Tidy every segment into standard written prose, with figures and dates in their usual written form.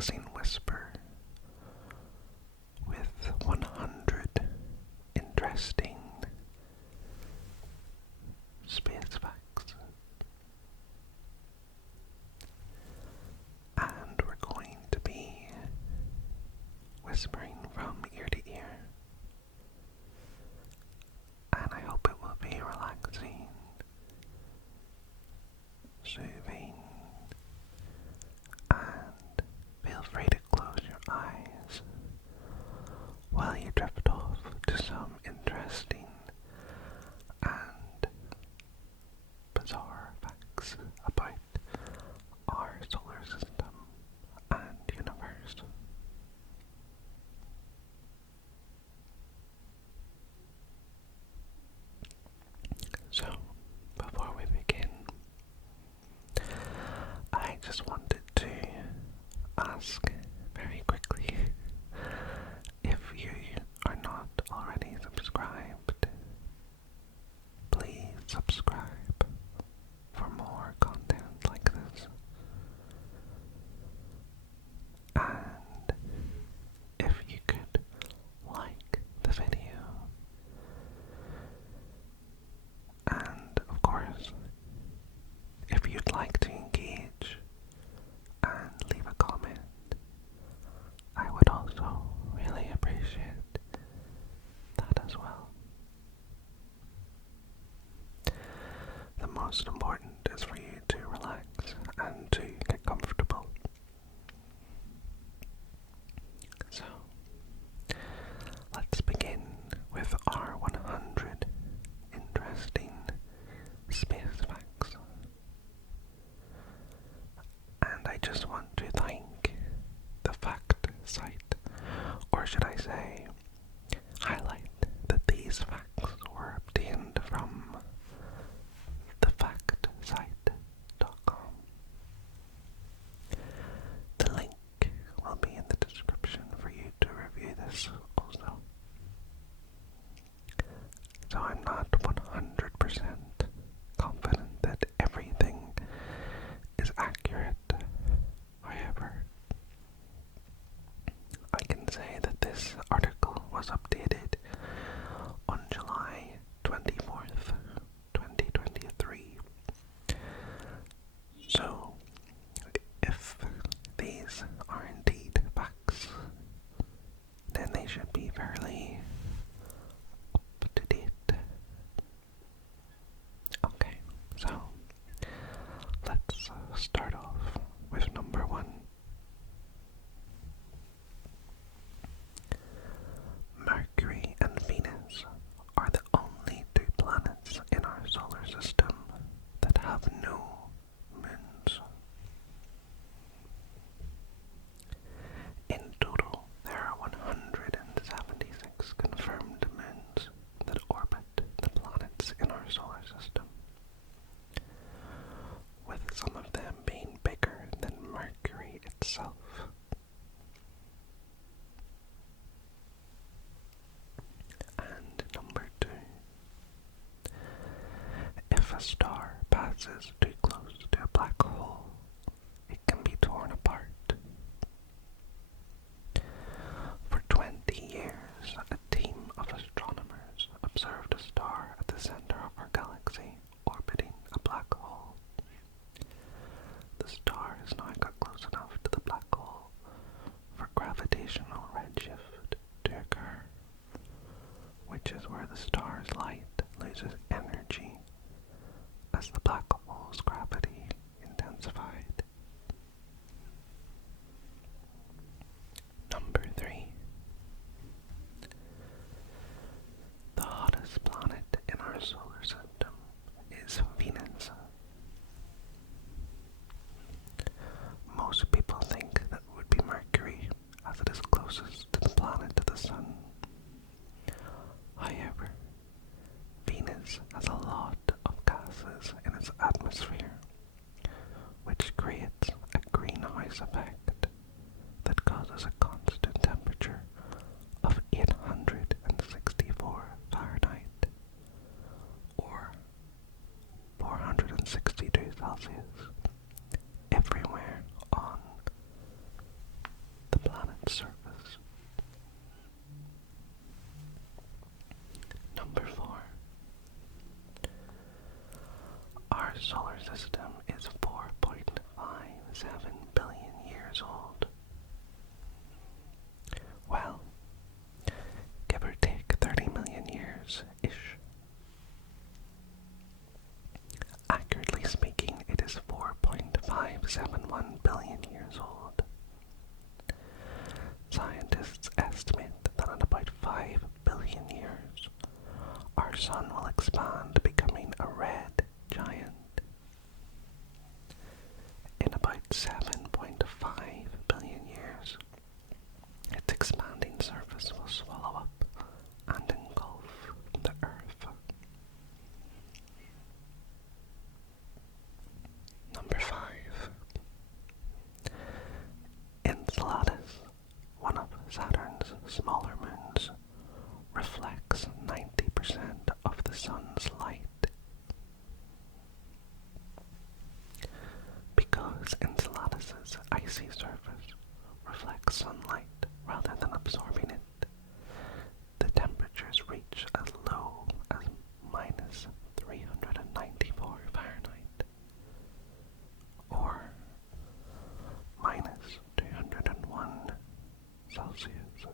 relaxing whisper with 100 interesting space facts. And we're going to be whispering from ear to ear. And I hope it will be relaxing, soothing, and feel free to close your eyes while you drift off to some interesting and bizarre facts about our solar system and universe. So, before we begin, I just wanted to ask very quickly if you are not already subscribed, please subscribe for more content like this. And if you could like the video, and of course, if you'd like to engage and leave a comment, I would also really appreciate that as well. The most important is for you to relax and to get comfortable. So, let's begin with our 100 interesting space facts. And I just want to thank the fact site, or should I say, highlight that these facts were obtained from thefactsite.com. The link will be in the description for you to review this also. So I'm not 100% confident that everything is accurate. However, I can say that this article was updated on July 24th, 2023. So, if these are indeed facts, then they should be fairly up to date. Okay, so let's start off with number 1. Mercury and Venus are the only 2 planets in our solar system that have no moons. In total, there are 176 confirmed moons that orbit the planets in our solar system, with some of them being bigger than Mercury itself. And number 2. If a star passes too close to a black hole, it can be torn apart. For 20 years, a team of astronomers observed a star at the center of our galaxy orbiting a black hole. The star has now got close enough to the black hole for gravitational redshift to occur, which is where the star's light loses energy as the black hole's gravity intensified. Number 3. The hottest planet in our solar system is Venus. Most people think that it would be Mercury, as it is closest to the planet to the Sun. However, Venus has a lot of gases in its atmosphere, which creates a greenhouse effect that causes a constant temperature of 864 Fahrenheit, or 462 Celsius, everywhere on Earth's surface. Number 4. Our solar system is 4.57 billion years old. Well, give or take 30 million years-ish. Accurately speaking, it is 4.571 billion years old. Scientists estimate that in about 5 billion years, our sun will expand, becoming a red giant. In about 7.5 billion years, its expanding surface will swallow up and engulf the Earth. Number 5. Enceladus, one of Saturn's smaller moons, reflects 90% of the sun's light. Because Enceladus's icy surface reflects sunlight rather than absorbing it, the temperatures reach as low as minus 394 Fahrenheit, or minus 201 Celsius.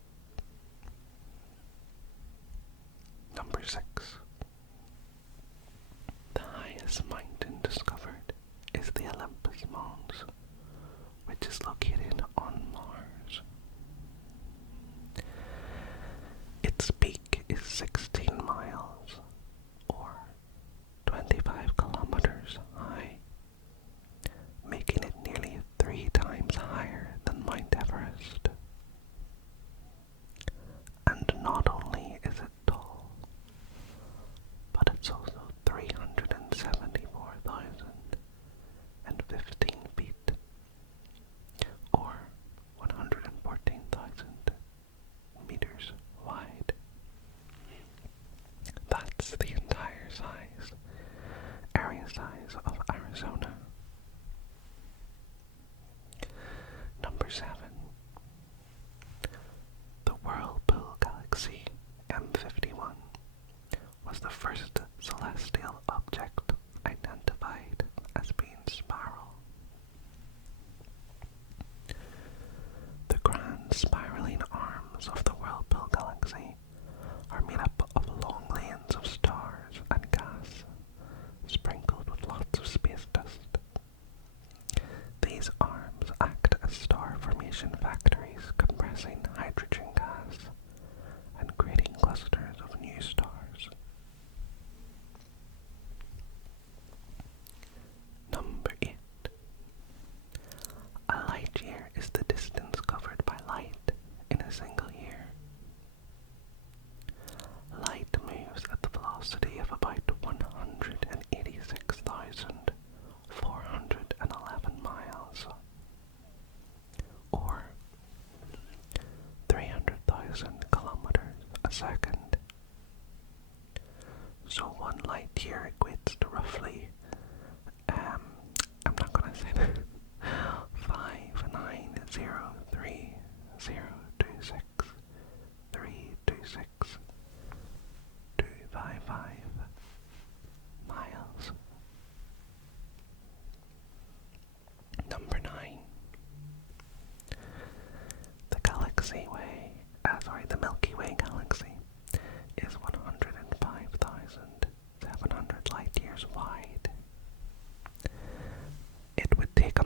Number 6. The highest mountain discovered is the Olympus Mons, which is located on Mars. Its peak is 16 miles, or 25 kilometers high, making it nearly 3 times higher than Mount Everest. And not only is it tall, but it's also 374,015 feet, or 114,000 meters wide. That's the entire area size of Arizona. Number 7. The Whirlpool Galaxy M51 was the first celestial object identified as being spiral. The grand spiraling arms of the Whirlpool Galaxy are made up of long lanes of stars and gas, sprinkled with lots of space dust. These arms act as star formation factories, compressing hydrogen gas and creating clusters of new stars. Number 8. A light year is the distance covered by light in a single year. Light moves at the velocity of about 186,411 miles, or 300,000 kilometers a second. So 1 light year equates to roughly, I'm not going to say that, 5903036 miles. Number 9. The Milky Way galaxy is 105,700 light years wide. It would take a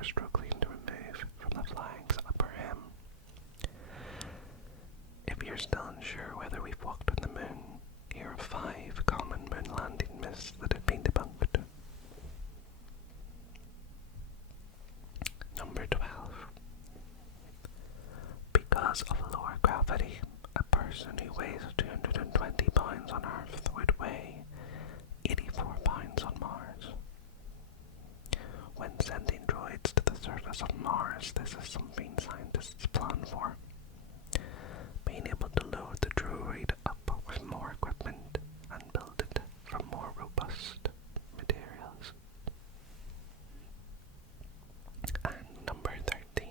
we're struggling to remove from the flag's upper hem. If you're still unsure whether we've walked on the moon, here are 5 common moon landing myths that have been debunked. Number 12. Because of lower gravity, a person who weighs 220 pounds on Earth would weigh 84 pounds on Mars. When sending droids to the surface of Mars, this is something scientists plan for. Being able to load the droid up with more equipment and build it from more robust materials. And number 13.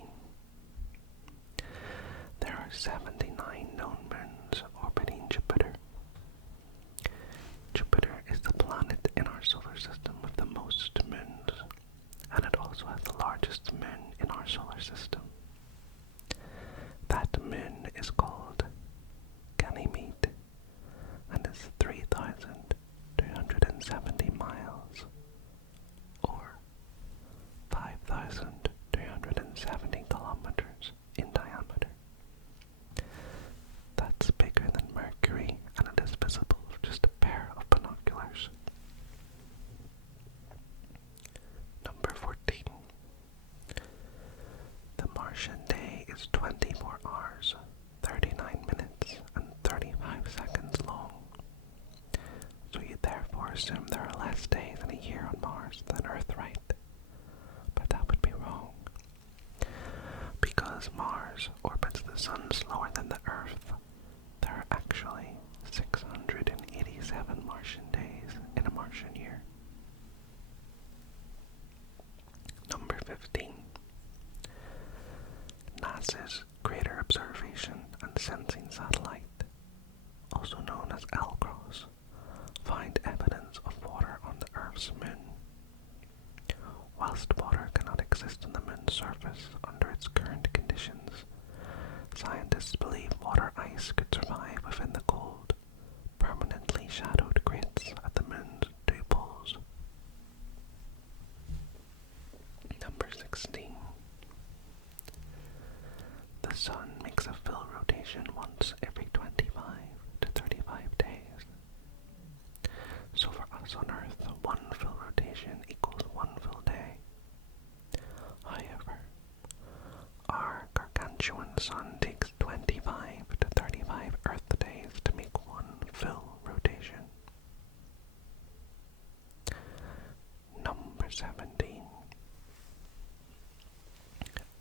There are 79 known moons orbiting Jupiter. Jupiter is the planet in our solar system with the most moons, and it also has the largest moon in our solar system. That moon is called Ganymede and is 3,270 miles, or 5,270 kilometers in diameter. That's bigger than Mercury, and it is visible with just a pair of binoculars. Number 14. The Martian day is 24 hours, 39 minutes, and 35 seconds long. So you therefore assume there are less days in a year on Mars than Earth, right? But that would be wrong. Because Mars orbits the Sun slower than the Earth, there are actually 687 Martian days in a Martian year. Number 15. NASA's Greater Observation and Sensing Satellite, also known as LCROSS, find evidence of water on the Earth's moon. Whilst water cannot exist on the moon's surface under its current conditions, scientists believe water ice could survive within the cold, permanently shadowed grates at the moon's 2 poles. Number 16. The Sun makes a full rotation once every 25 to 35 days. So for us on Earth, 1 full rotation equals 1 full day. However, our gargantuan Sun takes 25 to 35 Earth days to make 1 full rotation. Number 17.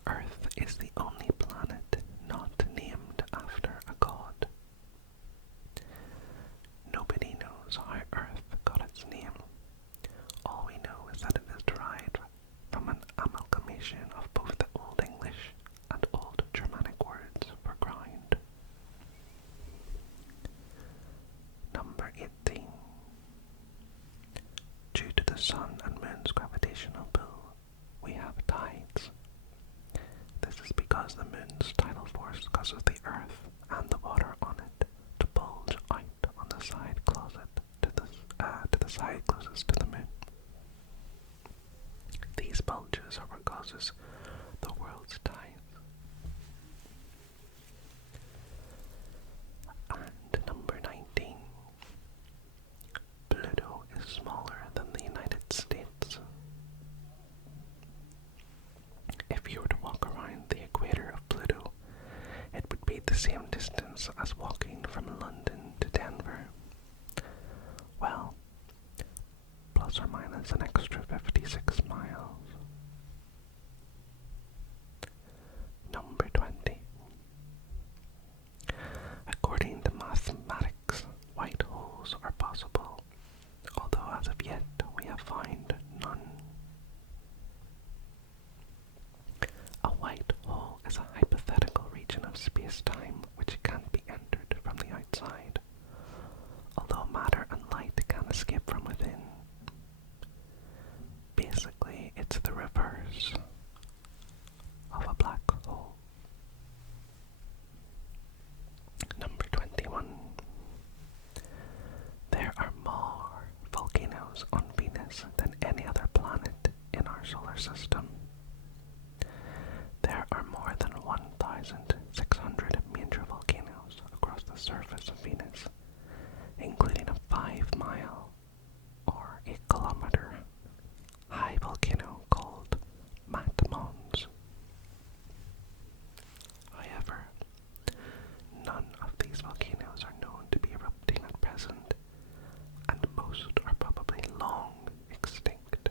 Earth is the only planet not named after a god. Nobody knows how Earth got its name. All we know is that it is derived from an amalgamation of both the Old English and Old Germanic words for ground. Number 18. Due to the Sun and Moon's gravitational pull, we have tides. This is because the Moon's tidal force causes the Earth and the water on it to bulge out on the side to the side closest to the Moon. These bulges are what causes the world's tides. And number 19. Pluto is smaller than the United States. If you were to walk around the equator of Pluto, it would be the same distance as walking from London to Denver. Well, plus or minus an extra 56 miles. Number 20. According to mathematics, white holes are possible, although as of yet we have found none. A white hole is a hypothetical region of space-time which can't be entered from the outside, although matter and light can escape from within. Basically, it's the reverse of a black hole. Number 21. There are more volcanoes on Venus than any other planet in our solar system. 1,600 major volcanoes across the surface of Venus, including a 5-mile or 8-kilometer high volcano called Mons. However, none of these volcanoes are known to be erupting at present, and most are probably long extinct.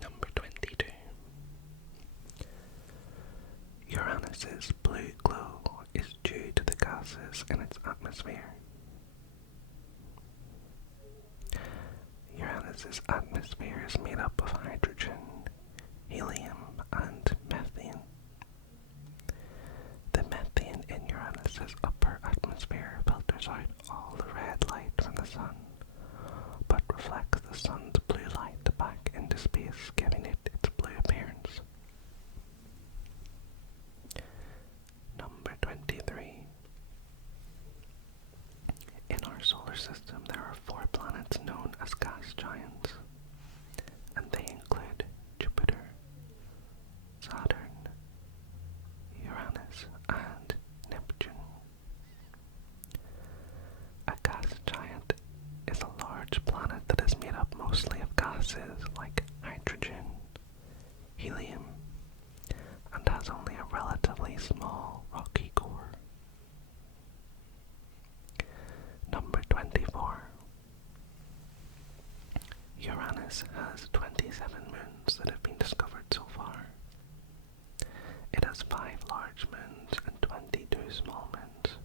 Number 22. Uranus's blue glow is due to the gases in its atmosphere. Uranus's atmosphere is made up of hydrogen, helium, and methane. The methane in Uranus's upper atmosphere filters out all the red light from the sun, but reflects the sun's blue light back into space, giving it its blue appearance. Number 23. In our solar system, there are 4 planets known as gas giants, and they include Jupiter, Saturn, Uranus, and Neptune. A gas giant is a large planet that is made up mostly of gases like hydrogen, helium, and has only a relatively small rocky core. Number 24. Uranus has 27 moons that have been discovered so far. It has 5 large moons and 22 small moons.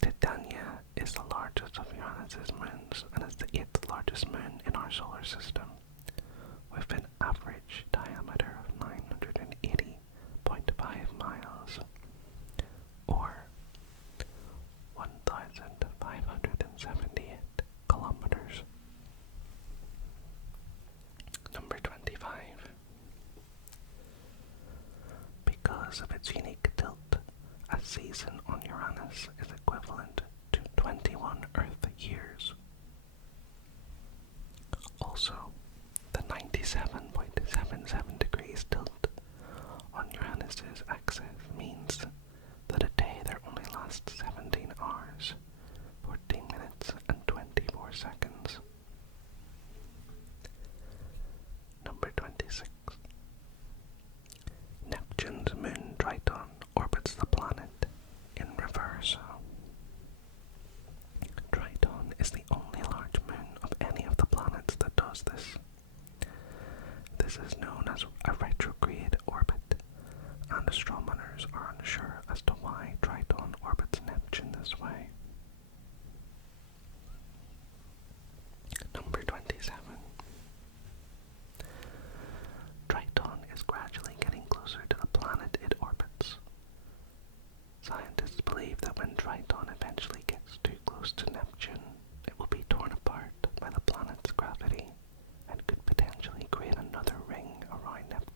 Titania is the largest of Uranus's moons and is the 8th largest moon in our solar system, with an average diameter of 980.5 miles, or 1,578 kilometers. Number 25. Because of its unique tilt, a season on Uranus is equivalent to 21 Earth years. Also, the 97.77 degrees tilt on Uranus's axis means that a day there only lasts 17 hours, 14 minutes and 24 seconds. Number 26. Neptune's moon Triton orbits the planet in reverse. Triton is the only large moon of any of the planets that does this. This is known as a retrograde orbit, and astronomers are unsure as to why Triton orbits Neptune this way. Number 27. Triton is gradually getting closer to the planet it orbits. Scientists believe that when Triton eventually gets too close to Neptune, it will be torn apart by the planet's gravity and could potentially create another ring around Neptune.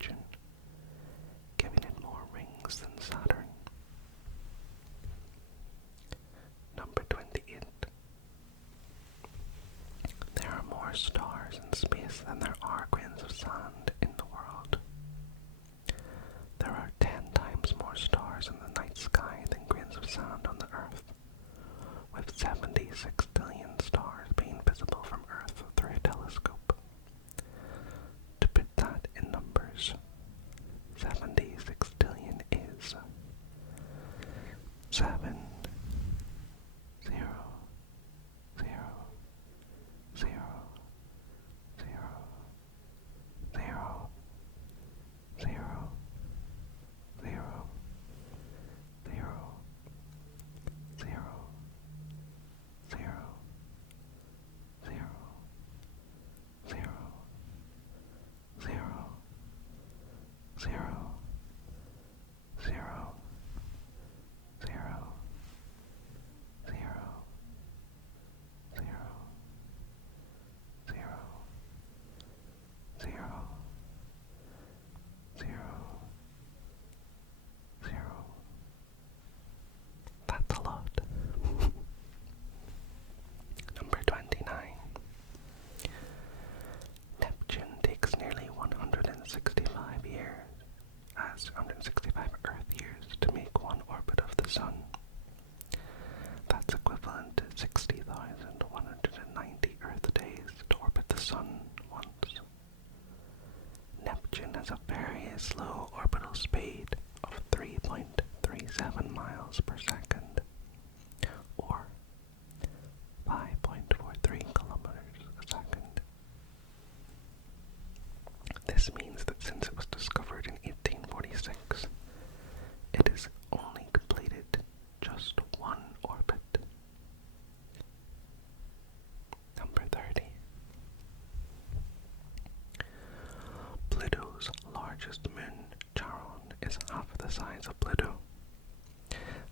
size of Pluto.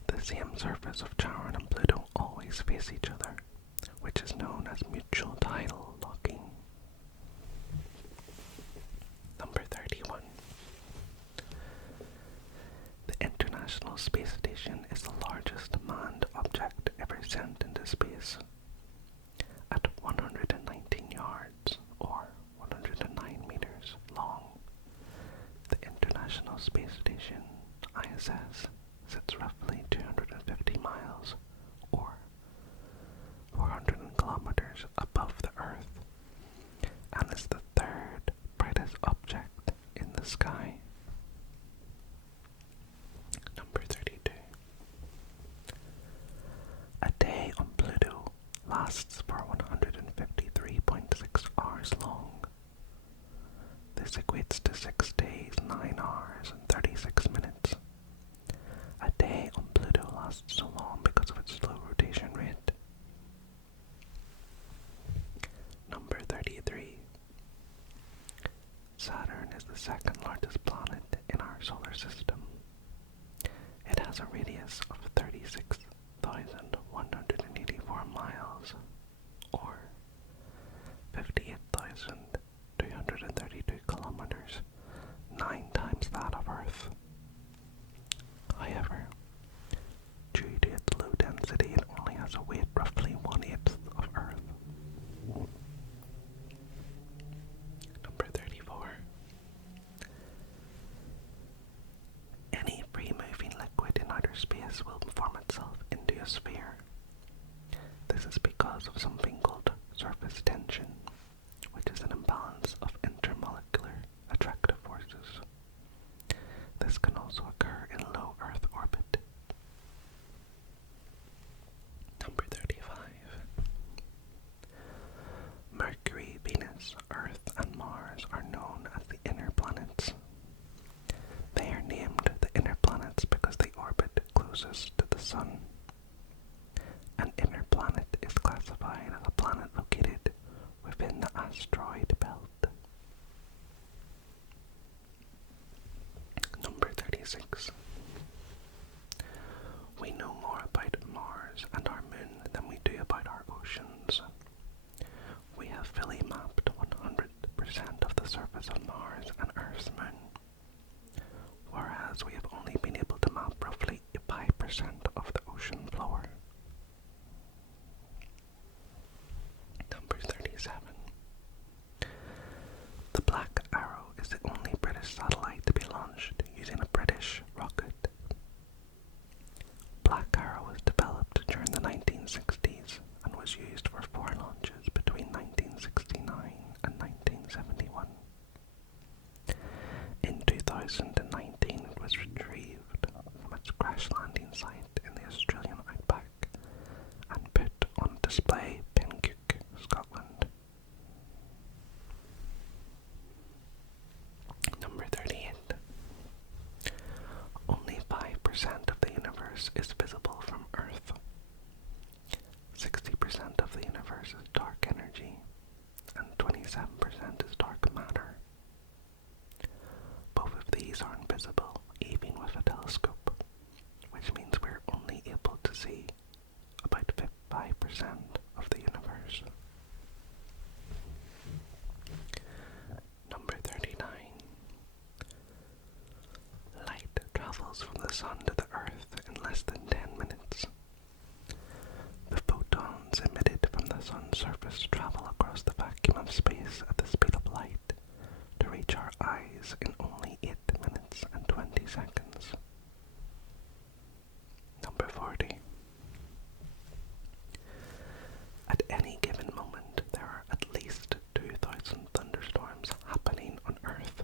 The same surface of Charon and Pluto always face each other, which is known as mutual tidal locking. Number 31. The International Space Station is the largest manned object ever sent into space. At 119 yards, or 109 meters long, the International Space Station, ISS, sits roughly 250 miles, or 400 kilometers above the Earth, and is the third brightest object in the sky. Number 32. A day on Pluto lasts for 153.6 hours long. This equates to 6 days, 9 hours, and 36 minutes. A day on Pluto lasts so long because of its slow rotation rate. Number 33. Saturn is the second largest planet in our solar system. It has a radius of 36,184 miles, or 58,232 kilometers, 9 times that of Earth. However, due to its low density, it only has a weight roughly 1/8 of Earth. Number 34. Any free-moving liquid in outer space will form itself into a sphere. This is because of something called surface tension, which is an imbalance of intermolecular attractive forces. This can also occur in low Earth orbit. Number 35. Mercury, Venus, Earth, and Mars are known as the inner planets. They are named the inner planets because they orbit closest to the Sun. An inner planet is classified as a planet located within the asteroid belt. Number 36. We know more about Mars and our moon than we do about our oceans. We have fully mapped 100% of the surface of Mars and Earth's moon, whereas we have only been able to map roughly 5% of the ocean floor. Number 37. The Black Arrow is the only British satellite to be launched using a British rocket. Black Arrow was developed during the 1960s and was used for 4 launches between 1969 and 1971. In 2019, it was retrieved from its crash landing site in the Australian outback and put on display in Pincook, Scotland. Number 38. Only 5% of the universe is visible from Earth. 60% of the universe is dark energy, and 27% is dark matter. Both of these are invisible, even with a telescope, which means we're only able to see about 5% of the universe. Number 39. Light travels from the Sun to the Earth in less than 10 minutes. The photons emitted from the Sun's surface travel across the vacuum of space at the speed of light to reach our eyes in only 8 minutes and 20 seconds. Number 40. At any given moment, there are at least 2,000 thunderstorms happening on Earth.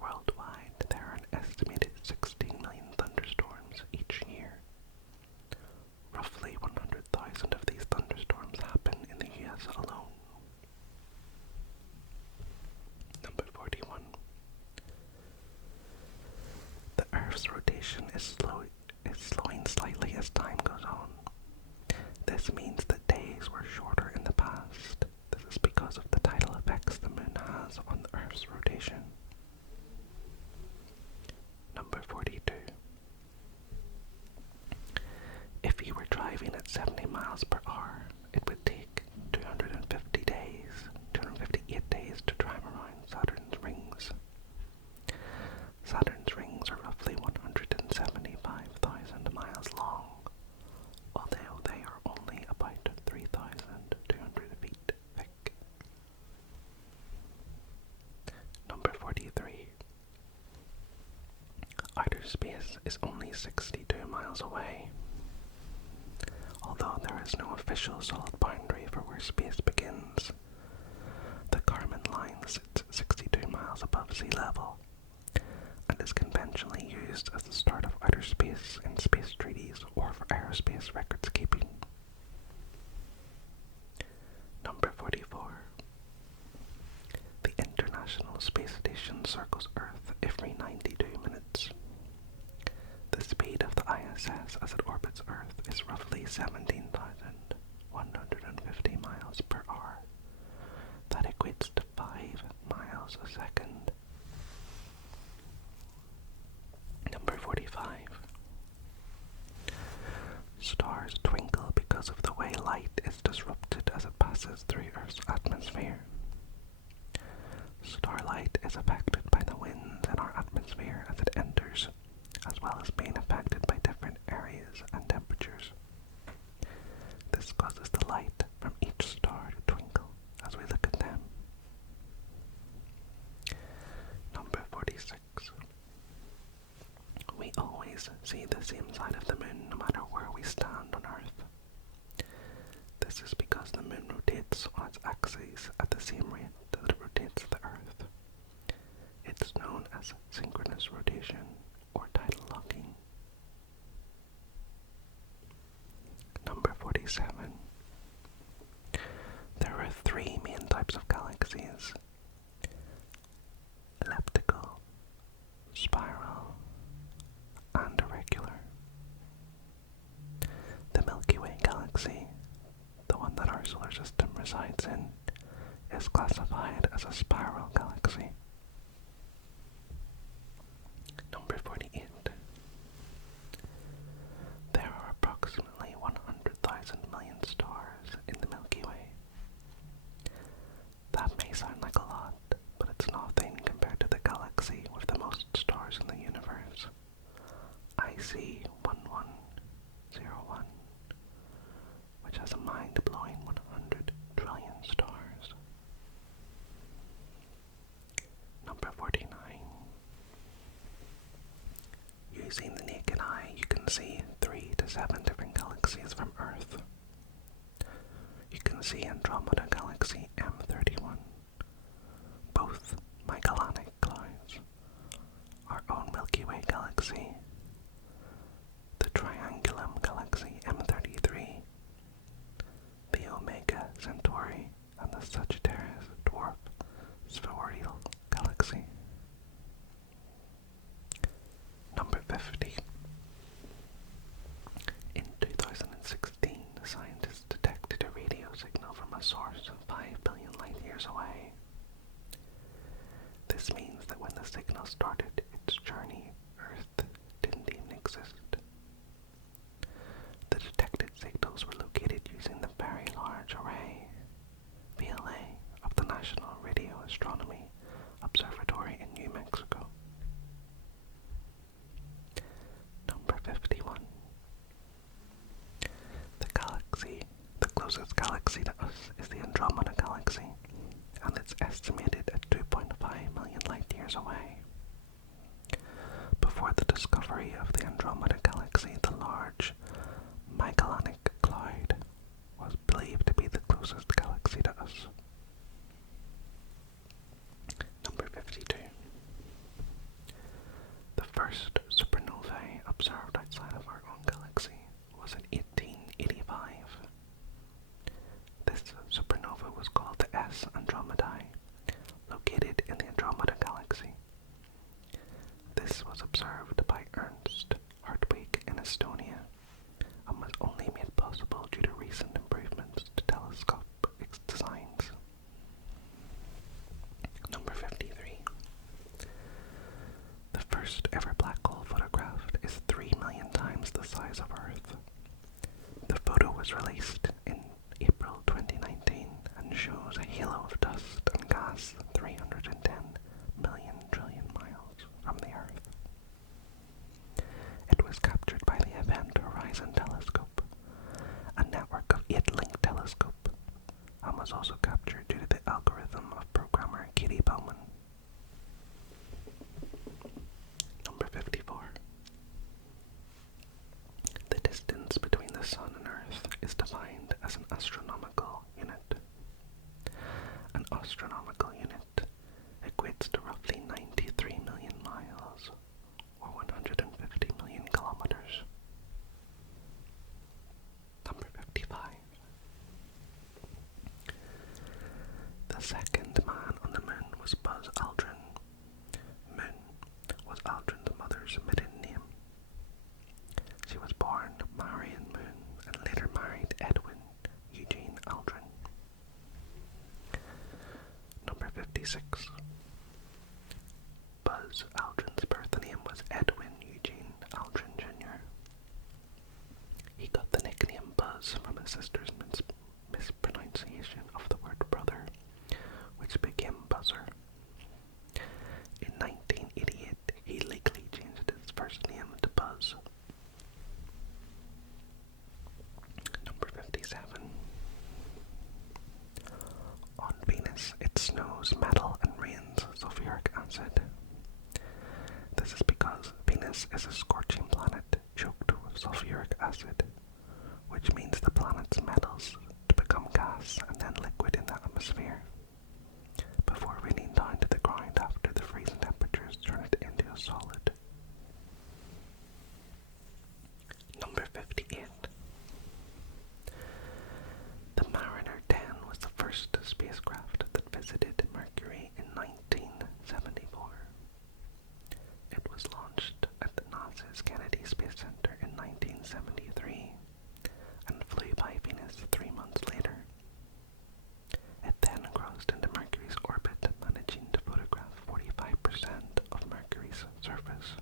Worldwide, there are an estimated 16 million thunderstorms each year. Roughly 100,000 of these thunderstorms happen in the US alone. Number 41. The Earth's rotation is slowing slightly as time goes on. This means that days were shorter in the past. This is because of the tidal effects the moon has on the Earth's rotation. Number space is only 62 miles away. Although there is no official solid boundary for where space begins, the Kármán line sits 62 miles above sea level and is conventionally used as the start of outer space in space treaties or for aerospace records keeping. Number 44. The International Space Station circles Earth every 92 minutes. The speed of the ISS as it orbits Earth is roughly 17,150 miles per hour. That equates to 5 miles a second. Number 45. Stars twinkle because of the way light is disrupted as it passes through Earth's atmosphere. Starlight is affected by the winds in our atmosphere as it enters, as well as being affected by different areas and temperatures. This causes the light from each star to twinkle as we look at them. Number 46. We always see the same side of the moon no matter where we stand on Earth. This is because the moon rotates on its axis at the same rate that it rotates the Earth. It's known as synchronous rotation or tidal locking. Number 47. There are 3 main types of galaxies: elliptical, spiral, and irregular. The Milky Way galaxy, the one that our solar system resides in, is classified as a spiral galaxy. Number 48. There are approximately 100,000 million stars in the Milky Way. That may sound like a lot, but it's nothing compared to the galaxy with the most stars in the universe, IC 1101, which has a mind-blowing 100 trillion stars. Number 49. Using the naked eye, you can see 3 to 7 different galaxies from Earth. You can see Andromeda Galaxy M31, both Magellanic Clouds, our own Milky Way galaxy, the Triangulum Galaxy M33, the Omega Centauri, and the Sagittarius Dwarf Spheroidal Galaxy. Number 50. In 2016, scientists detected a radio signal from a source 5 billion light years away. This means that when the signal started its journey, Earth didn't even exist. The detected signals were located using the Very Large Array, VLA, of the National Radio Astronomy Observatory in New Mexico. Number 51. The closest galaxy to us is the Andromeda Galaxy, and it's estimated at 2.5 million light years away. Before the discovery of the Andromeda Galaxy, the large Magellanic Cloud was believed to be the closest galaxy to us. Number 52. The first supernovae observed outside of our own galaxy was in 1885. This supernova was called the S Andromedae, located in the Andromeda Galaxy. This was observed by Ernst Hartwig in Estonia and was only made possible due to recent improvements to telescope designs. Number 53. The first ever black hole photographed is 3 million times the size of Earth. The photo was released in April 2019 and shows a halo of dust and gas 310 million trillion miles from the Earth. It was captured by the Event Horizon Telescope, a network of 8-link telescope, and was also captured due to the algorithm of programmer Katie Bowman. Number 54. astronomical unit equates to roughly 93 million miles, or 150 million kilometers. Number 55. The second man on the moon was Buzz Aldrin. Moon was Aldrin's mother's maiden name. She was born Marion Moon and later married Edwin Eugene Aldrin. Number 56. Buzz Aldrin's birth name was Edwin Eugene Aldrin Jr. He got the nickname Buzz from his sister's mispronunciation of the word brother, which became Buzzer. In 1988, he legally changed his first name to Buzz. Number 57. On Venus, it snows metal and rains sulfuric acid. This is because Venus is a scorching planet choked with sulfuric acid, which means the planet's metals to become gas and then liquid in the atmosphere, before raining down to the ground after the freezing temperatures turn it into a solid. Number 58. The Mariner 10 was the first spacecraft that visited Mercury in 1974. It was launched at NASA's Kennedy Space Center in 1973 and flew by Venus 3 months later. It then crossed into Mercury's orbit, managing to photograph 45% of Mercury's surface.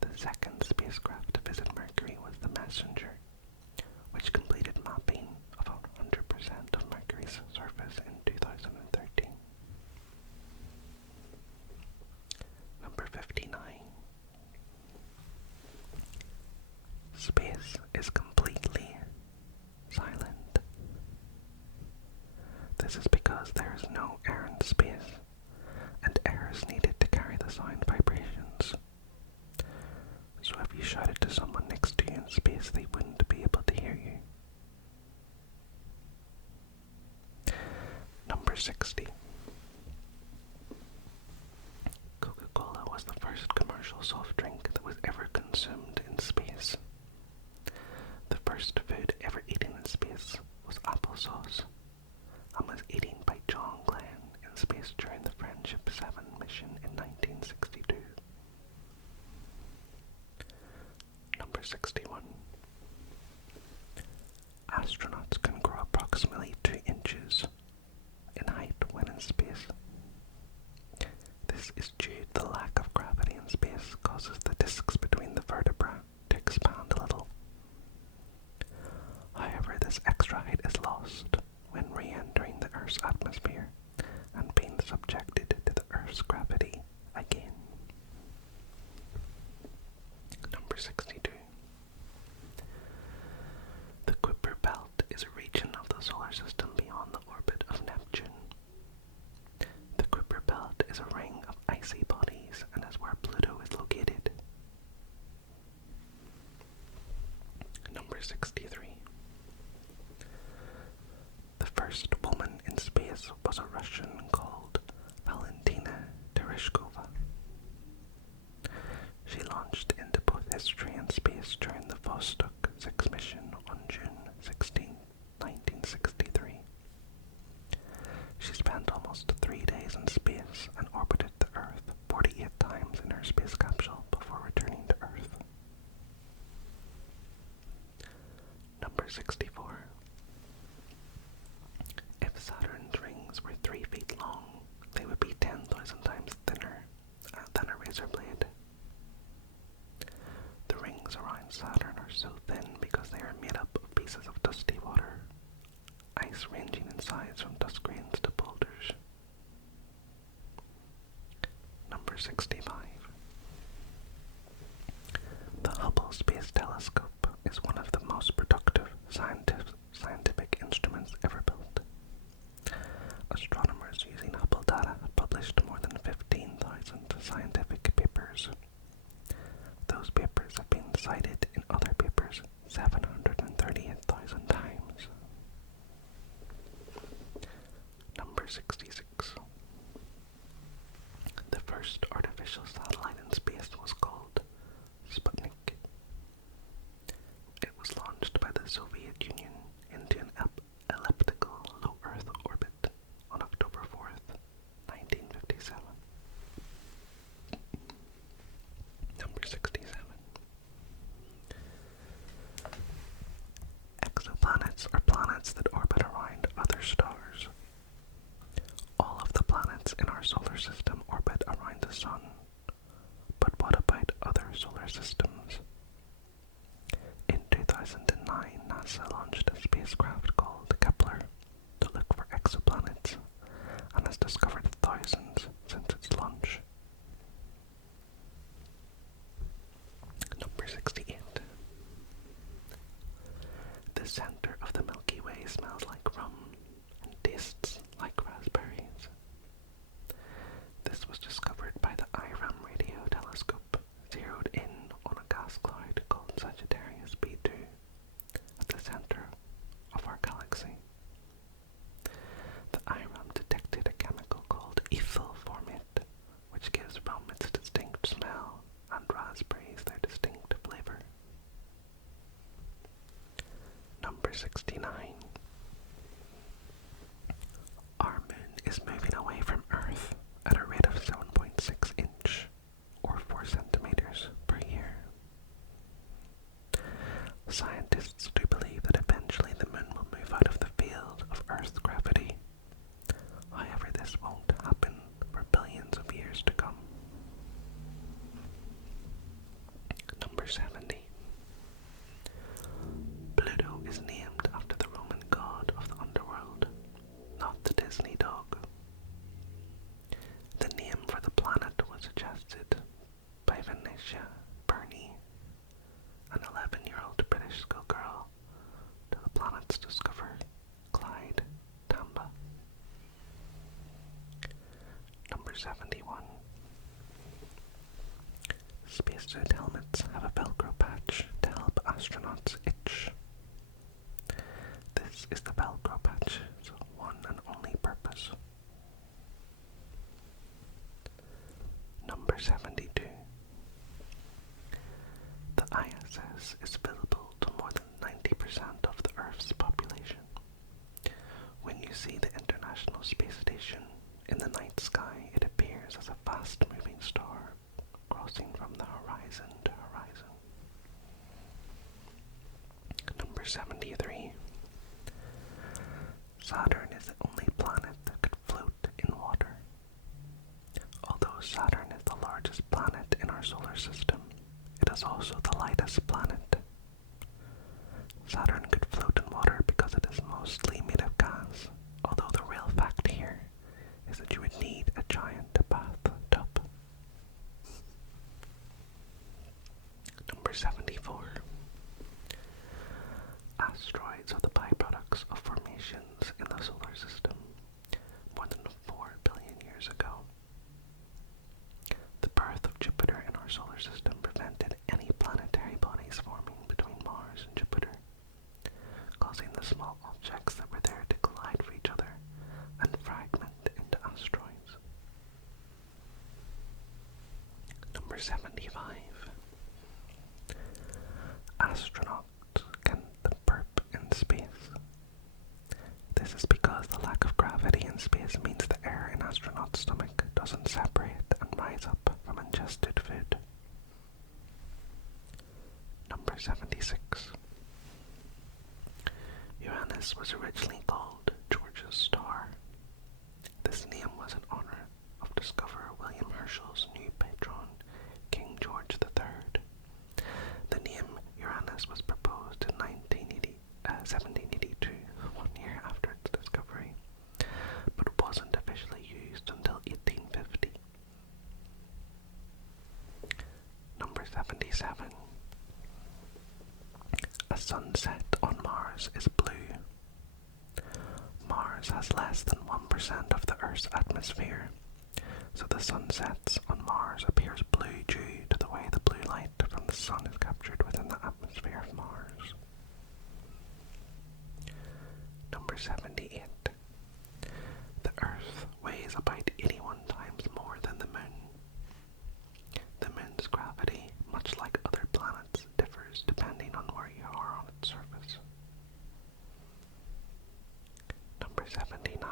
The second spacecraft to visit Mercury was the Messenger, which completed mapping of 100% of Mercury's surface in 2013. Number 59. Space is completely silent. This is because there is no air in space, and air is needed to carry the sound vibrations. So if you shouted to someone next to you in space, they wouldn't be able to hear you. Number 60. Coca-Cola was the first commercial soft drink that was ever consumed in space. The first food ever eaten in space was applesauce, and was eaten by John Glenn in space during the Friendship 7 mission in 1962. Number 61. Astronauts can grow approximately 2 inches in height when in space. This is due to the lack of gravity in space causes the discs between the vertebrae to expand a little. However, this extra height is lost when re-entering the Earth's atmosphere and being subjected to the Earth's gravity again. Number 62. The Kuiper Belt is a region of the solar system beyond the orbit of Neptune. The Kuiper Belt is a ring of icy bodies and is where Pluto is located. Number 63. The first woman in space was a Russian called Valentina Tereshkova. She launched into both history and space during the Vostok 6 mission on June 16, 1963. She spent almost 3 days in space and orbited the Earth 48 times in her space capsule before returning to Earth. Number 64. If Saturn's rings were 3 feet long, they would be 10,000 times thinner than a razor blade. The rings around Saturn are so thin because they are made up of pieces of dusty water, ice ranging in size from dust grains to boulders. Number 65. The Hubble Space Telescope is one of the most productive scientific instruments ever built. Astronomers using Hubble data have published more than 15,000 scientific papers. Those papers have been cited in other papers 738,000 times. 66. The first artificial satellite in space was called Sputnik. It was launched by the Soviet Union into an elliptical low Earth orbit on October 4th, 1957. Number 67. Exoplanets are planets that orbit around other stars. All of the planets in our solar system orbit around the Sun. But what about other solar systems? In 2009, NASA launched a spacecraft called Kepler to look for exoplanets and has discovered thousands since its launch. Number 68. The center of the Milky Way smells like rum and tastes like raspberries. This was discovered by the IRAM radio telescope zeroed in on a gas cloud called Sagittarius B2 at the center of our galaxy. The IRAM detected a chemical called ethyl formate, which gives rum its distinct smell and raspberries their distinct flavor. Number 69. Our moon is moving away from Earth at a rate of 7.6 inch or 4 centimeters per year. Scientists do believe that eventually the moon will move out of the field of Earth's gravity. However, this won't happen for billions of years to come. Number 70. Pluto is named after the Roman god of the underworld, not the Disney dog. The name for the planet was suggested by Venetia Burney, an 11-year-old British schoolgirl, to the planet's discoverer, Clyde Tamba. Number 71. Spacesuit helmets have a Velcro patch to help astronauts itch. This is the Velcro patch's one and only purpose. Number 72. The ISS is visible to more than 90% of the Earth's population. When you see the International Space Station in the night sky, it appears as a fast-moving star crossing from the horizon to horizon. Number 73. Saturn is the only planet that could float in water. Although Saturn is the largest planet in our solar system, it is also the lightest planet. Saturn could float in water because it is mostly made of gas, although the real fact here is that you would need a giant bathtub. Number 74. Asteroids are the byproducts of formations in the solar system more than 4 billion years ago. The birth of Jupiter in our solar system prevented any planetary bodies forming between Mars and Jupiter, causing the small objects that were there to collide with each other and fragment into asteroids. Number 75. Astronauts can burp in space. This is because the lack of gravity in space means the air in astronauts' stomach doesn't separate and rise up from ingested food. Number 76. Uranus was originally called George's star. This name was in honor of discoverer William Herschel's new patron, King George III. The name Uranus was proposed in 1782, 1 year after its discovery, but wasn't officially used until 1850. Number 77. A sunset on Mars is blue. Mars has less than 1% of the Earth's atmosphere, so the sunsets on Mars appears blue due to the way the blue light from the sun is captured within the atmosphere of Mars. Number 78. The Earth Number 79.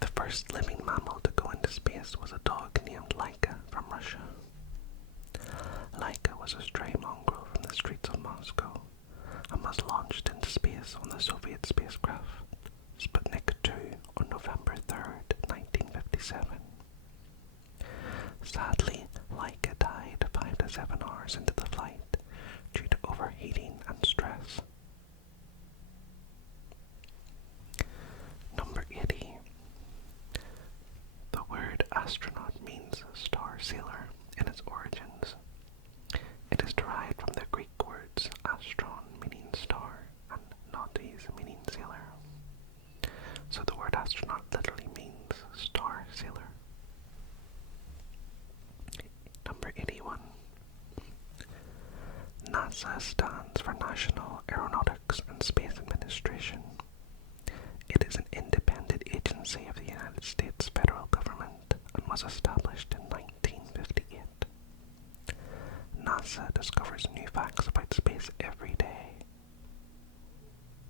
The first living mammal to go into space was a dog named Laika from Russia. Laika was a stray mongrel from the streets of Moscow and was launched into space on the Soviet spacecraft Sputnik 2 on November 3rd, 1957. Sadly, Laika died 5 to 7 hours into the flight due to overheating and stress. Number 80. The word astronaut means star sailor in its origins. It is derived from the Greek words astron meaning star and nautis meaning sailor. So the word astronaut literally means star sailor. Number 81. NASA stands for National Aeronautics and Space Administration. It is an independent agency of the United States federal government and was established in 1958. NASA discovers new facts about space every day.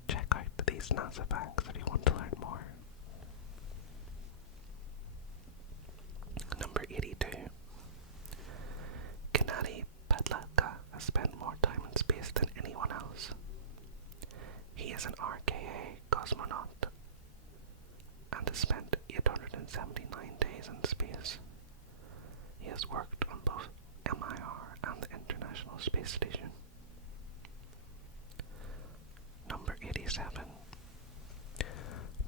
Check out these NASA facts if you want to learn more. Number 82. Gennady Padlaka has spent more time in space than anyone else. He is an RKA cosmonaut and has spent 879 days in space. He has worked on both MIR and the International Space Station. Number 87.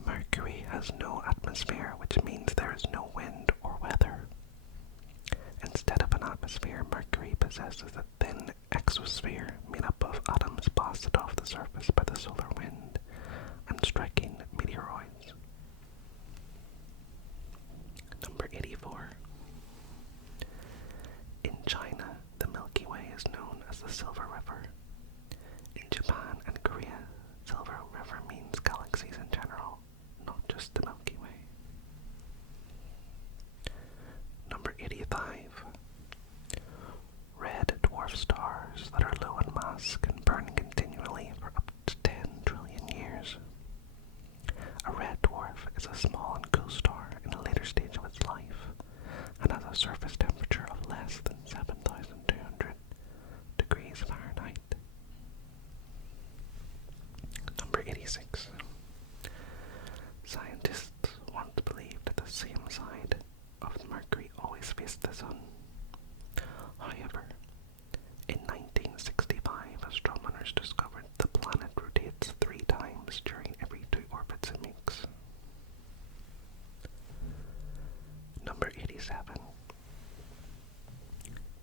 Mercury has no atmosphere, which means there is no wind or weather. Instead of an atmosphere, Mercury possesses a thin exosphere made up of atoms blasted off the surface by the solar wind and striking meteoroids. Number 84. In China, the Milky Way is known as the Silver River. In Japan and Korea, Silver River means galaxies in general, not just the Milky Way. Number 85. Red dwarf stars that are low in mass can burn continually for up to 10 trillion years. A red dwarf is a small and cool star in a later stage of its life and has a surface temperature of less than 7,200 degrees Fahrenheit. Number 86. Scientists once believed that the same side of Mercury always faced the sun. However, in 1965, astronomers discovered the planet rotates 3 times during every 2 orbits it makes. Number 87.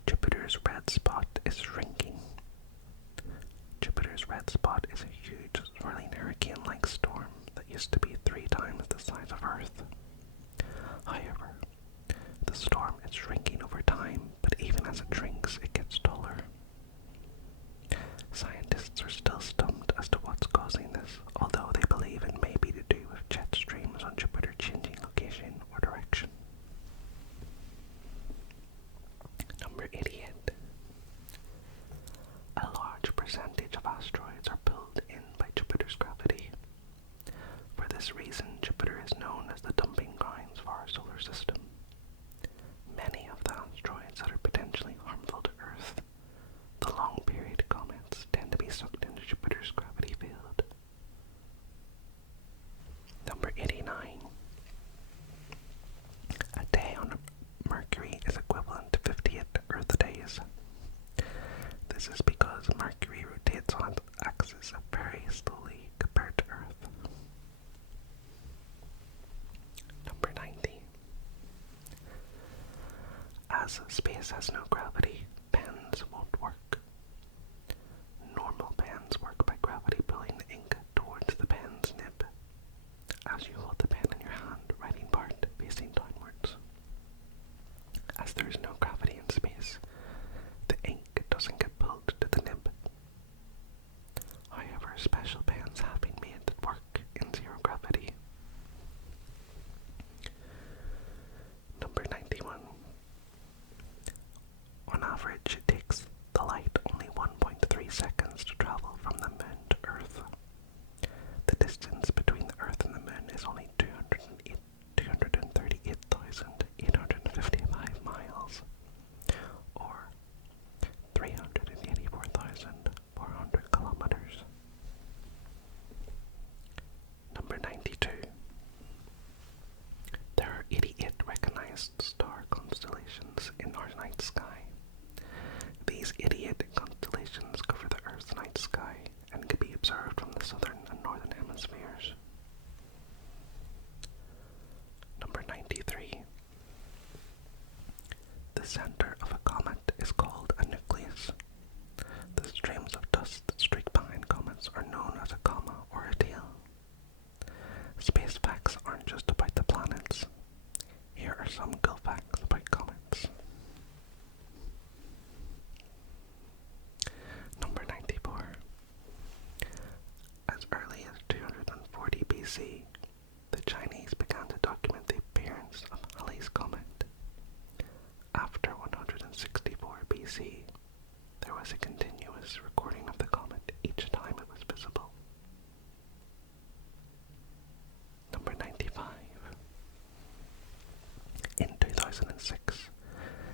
Jupiter's red spot is shrinking. Jupiter's red spot is a huge, swirling hurricane-like storm that used to be 3 times the size of Earth. However, the storm is shrinking over time, but even as it shrinks, it gets taller. Scientists are still stumped as to what's causing this, although they believe it may be to do with jet streams on Jupiter changing location or direction. Number 88. A large percentage of asteroids are pulled in by Jupiter's gravity. For this reason, Jupiter is known as the dumping grounds for our solar system. Many of the asteroids that are potentially harmful to Earth, the long-period comets, tend to be sucked into Jupiter's gravity field. Number 89. A day on Mercury is equivalent to 58 Earth days. This is because Mercury rotates on its axis very slowly compared to Earth. Number 90. As space has no gravity, pens won't work. Normal pens work by gravity pulling the ink towards the pen's nib. As you hold the pen in your hand, writing part facing downwards. As there is no gravity in space, the ink doesn't get pulled to the nib. However, special pens have been made that work in zero gravity. Number 91. On distance between the Earth and the Moon is only 238,855 miles, or 384,400 kilometers. Number 92. There are 88 recognized star constellations in our night sky. These 88 constellations cover the Earth's night sky and can be observed from the southern and northern hemispheres. Number 93. The center of a comet is called a nucleus. The streams of dust that streak behind comets are known as a coma or a tail. Space facts aren't just about the planets. Here are some cool facts about comets. Number 94. As early as 240 BC, the Chinese began to document the appearance of Halley's Comet. After 164 BC, there was a continuous recording of the comet each time it was visible. Number 95. In 2006,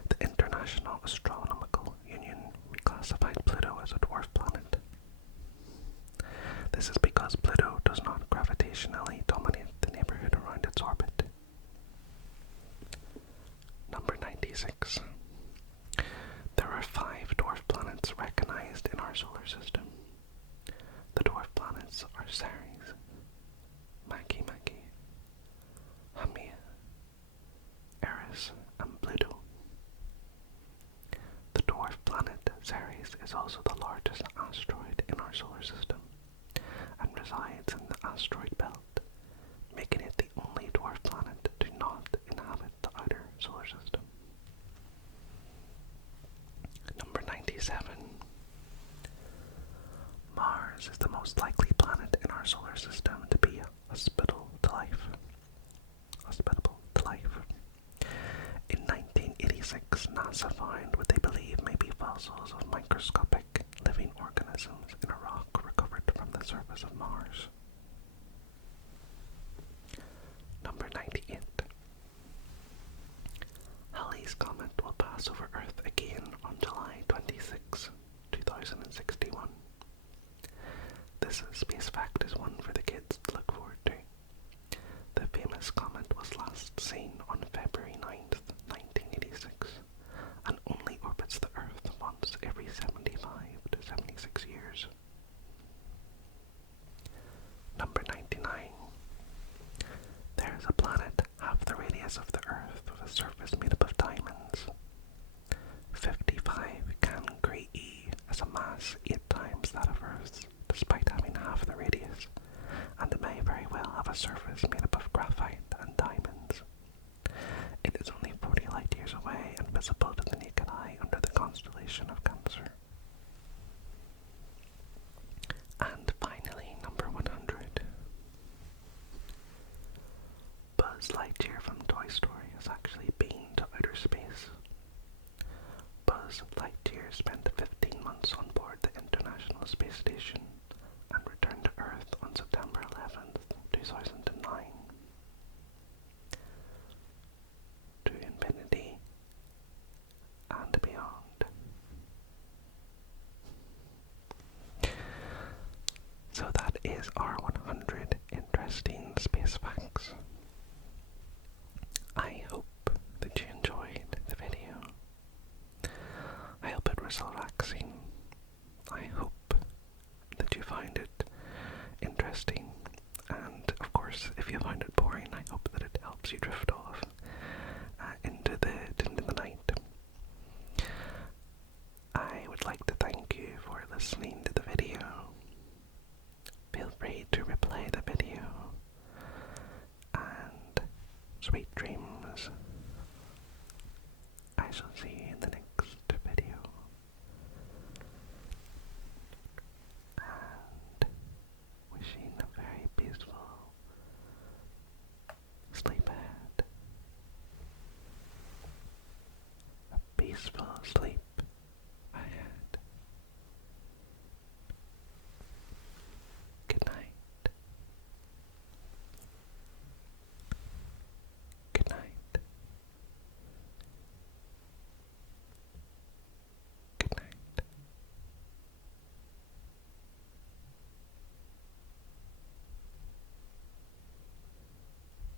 the International Astronomical Union reclassified Pluto as a dwarf planet. This is because Pluto does not gravitationally dominate the neighborhood around its orbit. Number 96. There are 5 dwarf planets recognized in our solar system. The dwarf planets are Ceres, Makemake, Haumea, Eris, and Pluto. The dwarf planet Ceres is also the largest asteroid in our solar system and resides in the asteroid belt, making it the only dwarf planet to not inhabit the outer solar system. Number 97. Mars is the most likely planet in our solar system to be hospitable to life. In 1986, NASA found what they believe may be fossils of microscopic living organisms in a rock recovered from the surface of Mars. Number 98. Halley's Comet will pass over Earth again on July 26, 2061. This space fact is one for the kids to look forward to. The famous comet was last seen on February 9th, 1986, and only orbits the Earth once every 75 to 76 years. Number 99. There is a planet half the radius of the Earth with a surface made up of diamonds. 55 Cancri has a mass 8 times that of Earth's, despite having half the radius, and it may very well have a surface made up of graphite and diamonds. It is only 40 light years away and visible to the naked eye under the constellation of Cancer. And finally, number 100. Buzz Lightyear from Toy Story has actually been to outer space. Buzz Lightyear spent 15 months on board the International Space Station and returned to Earth on September 11th, 2009. To infinity and beyond. So that is our 100 interesting space facts.